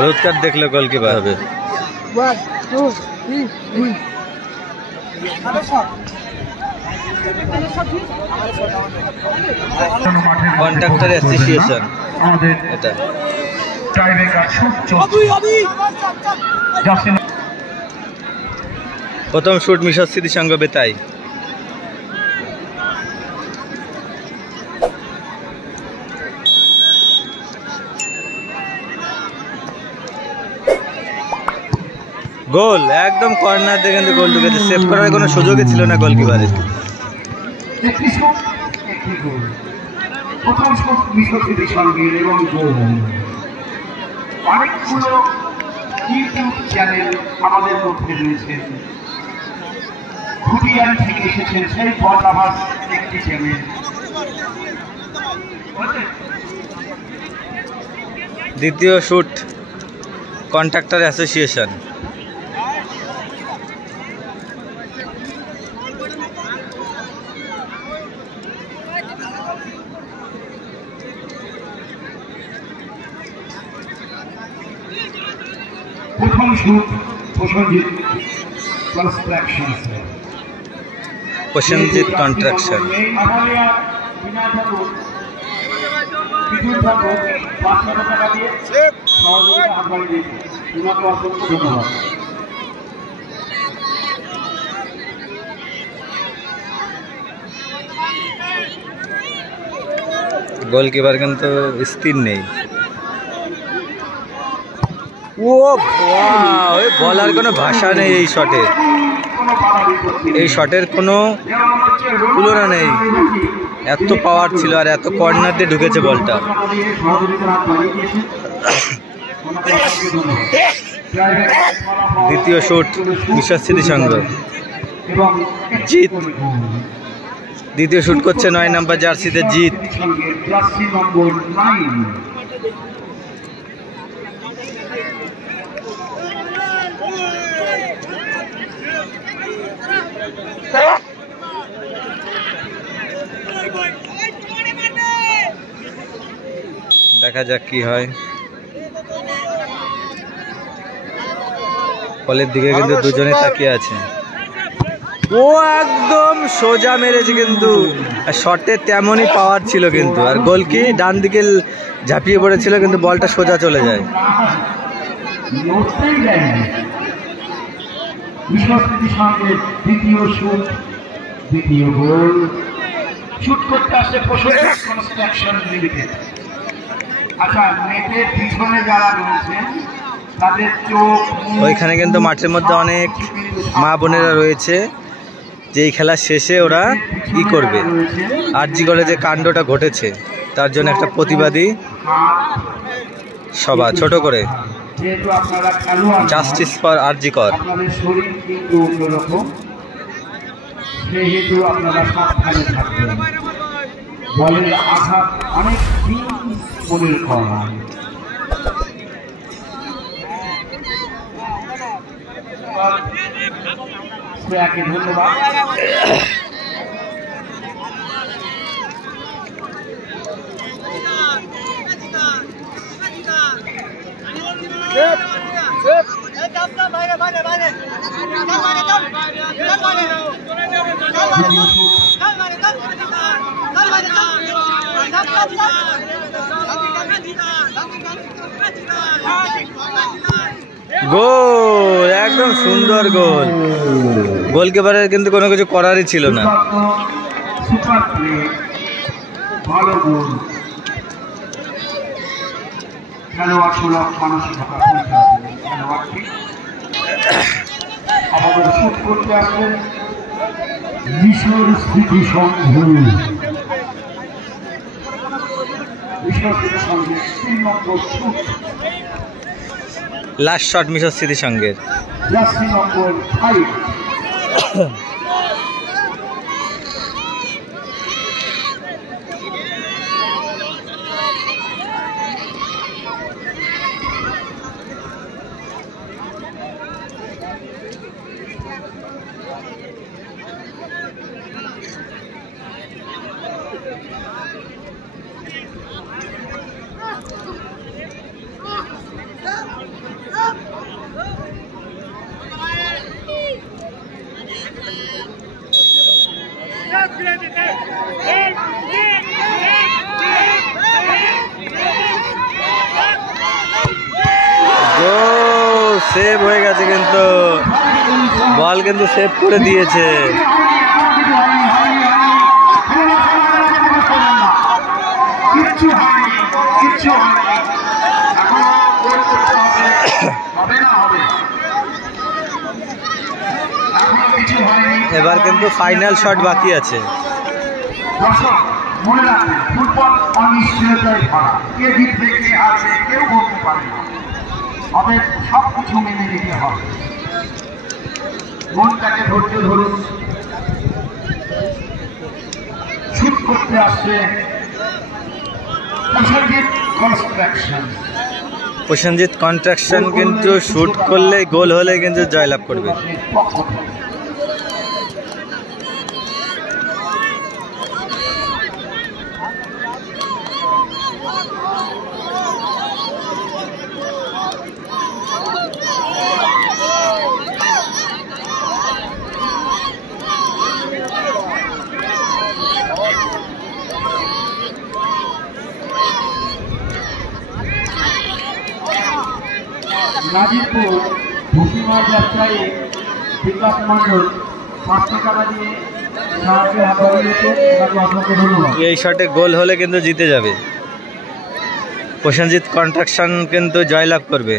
হলুদ কার্ড দেখলে গোলকিপার হবে। কন্ট্রাক্টর অ্যাসোসিয়েশন এটা। প্রথম শুট মিশর স্মৃতি সংঘ বেতাই। গোল একদম কর্নার দিয়ে কিন্তু গোল ঢুকেছে, সেভ করার কোনো সুযোগই ছিল না গোলকিপারের। অনেকগুলো ইউটিউব চ্যানেল আমাদের মধ্যে রয়েছে, ভুটিয়ান থেকে এসেছেন সেই বলাভাস একটি চ্যানেল। দ্বিতীয় শুট কন্ট্রাক্টর অ্যাসোসিয়েশন। প্রথম shoot Prosenjit construction. Prosenjit contraction. Goalkeeper কিন্তু স্থির নেই। ও ওই বলার কোনো ভাষা নেই এই শটে, এই শটের কোনো তুলনা নেই। এত পাওয়ার ছিল আর এত কর্নার দিয়ে ঢুকেছে বলটা। দ্বিতীয় শুট মিশর স্মৃতি সংঘ জিত। দ্বিতীয় শুট করছে 9 নম্বর জার্সিতে জিত। দেখা যাক কি হয়। বলের দিকে কিন্তু দুজনে তাকিয়ে আছে। ও একদম সোজা মেরেছে কিন্তু, শটে তেমনই পাওয়ার ছিল কিন্তু, আর গোলকি ডান দিকে ঝাঁপিয়ে পড়েছিল কিন্তু বলটা সোজা চলে যায়। দ্বিতীয় শুট, দ্বিতীয় গোল। শুট করতে আসলে প্রসেনজিৎ কনস্ট্রাকশন লিমিটেড। আচ্ছা, নেটের পিছনে যারা রয়েছেন তাদের চোখ, ওইখানে কিন্তু মাঠের মধ্যে অনেক মা বোনেরা রয়েছে যে এই খেলা শেষে ওরা কি করবে, আরজি করে যে কাণ্ডটা ঘটেছে তার জন্য একটা প্রতিবাদী সভা ছোট করে, জাস্টিস ফর আরজি কর। আপনাদের শরীর কিন্তু অন্যরকম, সেহেতু আপনারা সাবধানে থাকবেন। বলের আঘাত অনেক দিন মনের করা। ধন্যবাদ। গোল একদম সুন্দর গোল। গোলকিপারের কিন্তু কোনো কিছু করারই ছিল না। সুপার প্লে, ভালো গোল। খেলোয়াড় সুলভ মানসিকতা খেলোয়াড়টি আমাদের শুট করতে আসবেন মিশর স্মৃতি সংঘ। মিশর স্মৃতি সংঘের 3 নম্বর শুট, লাস্ট শট মিশর স্মৃতি সংঘের। জার্সি নম্বর 5। গেছে, কিন্তু বল কিন্তু সেভ করে দিয়েছে। এবার কিন্তু ফাইনাল শট বাকি আছে। মনে রাখবে, ফুটবল অনিশ্চয়তায় ভরা, কে জিতবে কে হারবে কেউ বলতে পারে না। তবে সব কিছু মেনে নিতে হবে। মনটাকে ধৈর্য ধরুন। শুট করতে আসছে প্রসেনজিৎ কন্ট্রাকশন, কিন্তু শুট করলে গোল হলে কিন্তু জয়লাভ করবে। নাজিরপুর ভূষিমার ব্যবসায়ী বিকাশ মন্ডল 500 টাকা দিয়ে সাহায্য হাত বাড়িয়েছে, তাকে অসংখ্য ধন্যবাদ। এই শটে গোল হলে কিন্তু জিতে যাবে। প্রসেনজিৎ কন্ট্রাকশন কিন্তু জয়লাভ করবে।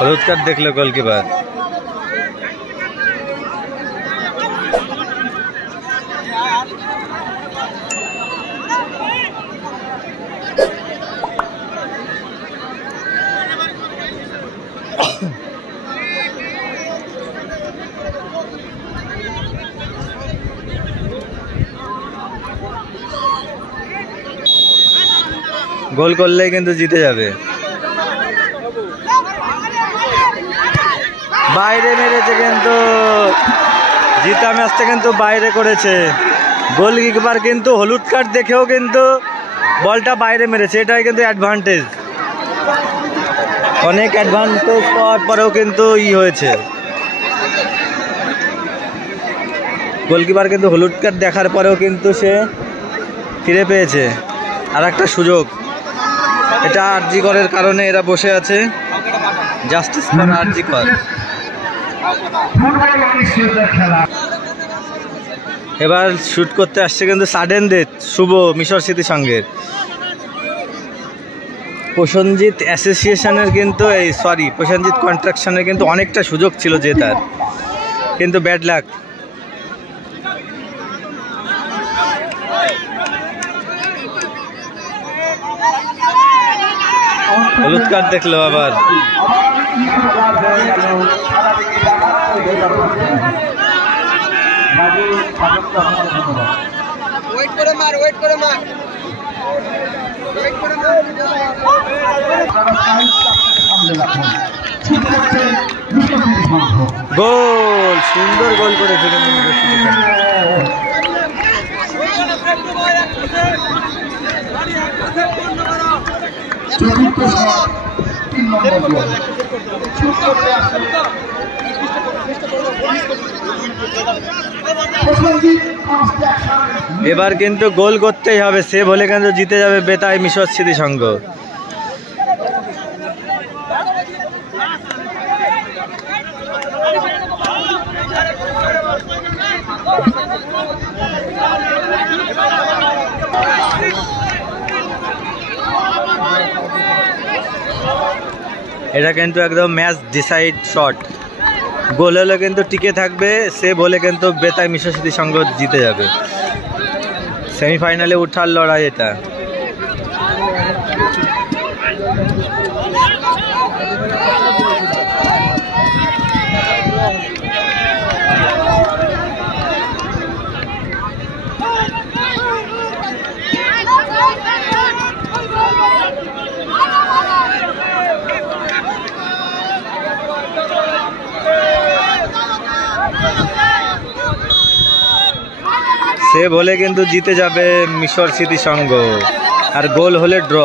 হলুদ কার্ড দেখলো গোলকিপার। গোল করলেই কিন্তু জিতে যাবে। বাইরে মেরেছে, কিন্তু জিতা ম্যাচটা কিন্তু বাইরে করেছে। গোলকিপার কিন্তু হলুদ কার্ড দেখেও কিন্তু বলটা বাইরে মেরেছে, এটাই কিন্তু অ্যাডভান্টেজ। অনেক অ্যাডভান্টেজ পাওয়ার পরেও কিন্তু হয়েছে। গোলকিপার কিন্তু হলুদ কার্ড দেখার পরেও কিন্তু সে ফিরে পেয়েছে আর একটা সুযোগ। এটা আরজি করের কারণে এরা বসে আছে। জাস্টিস ফর আরজি কর। এবার শুট করতে আসছে কিন্তু সাডেন ডেথ শুভ মিশর স্মৃতি সঙ্গের। প্রসেনজিৎ অ্যাসোসিয়েশনের কিন্তু প্রসেনজিৎ কন্ট্রাকশনের কিন্তু অনেকটা সুযোগ ছিল জেতার, কিন্তু ব্যাড লাক। হলুদ কার্ড দেখলো আবার। গোল, সুন্দর গোল করেছে এবার কিন্তু গোল করতেই হবে, সে বলে কিন্তু জিতে যাবে বেতাই মিশর স্মৃতি সংঘ। এটা কিন্তু একদম ম্যাচ ডিসাইড শট। গোল হলে কিন্তু টিকে থাকবে, সে বলে কিন্তু বেতাই মিশর স্মৃতি সংঘ জিতে যাবে। সেমিফাইনালে উঠার লড়াই এটা। সে বলে কিন্তু জিতে যাবে মিশর স্মৃতি সংঘ, আর গোল হলে ড্র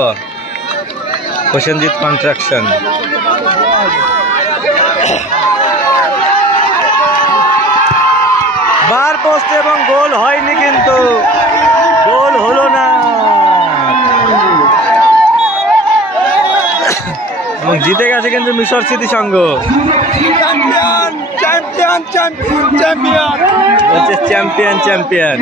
প্রসেনজিৎ কন্ট্রাকশন। বার পোস্ট এবং গোল হয়নি, কিন্তু গোল হলো না এবং জিতে গেছে কিন্তু মিশর স্মৃতি সংঘ। চ্যাম্পিয়ন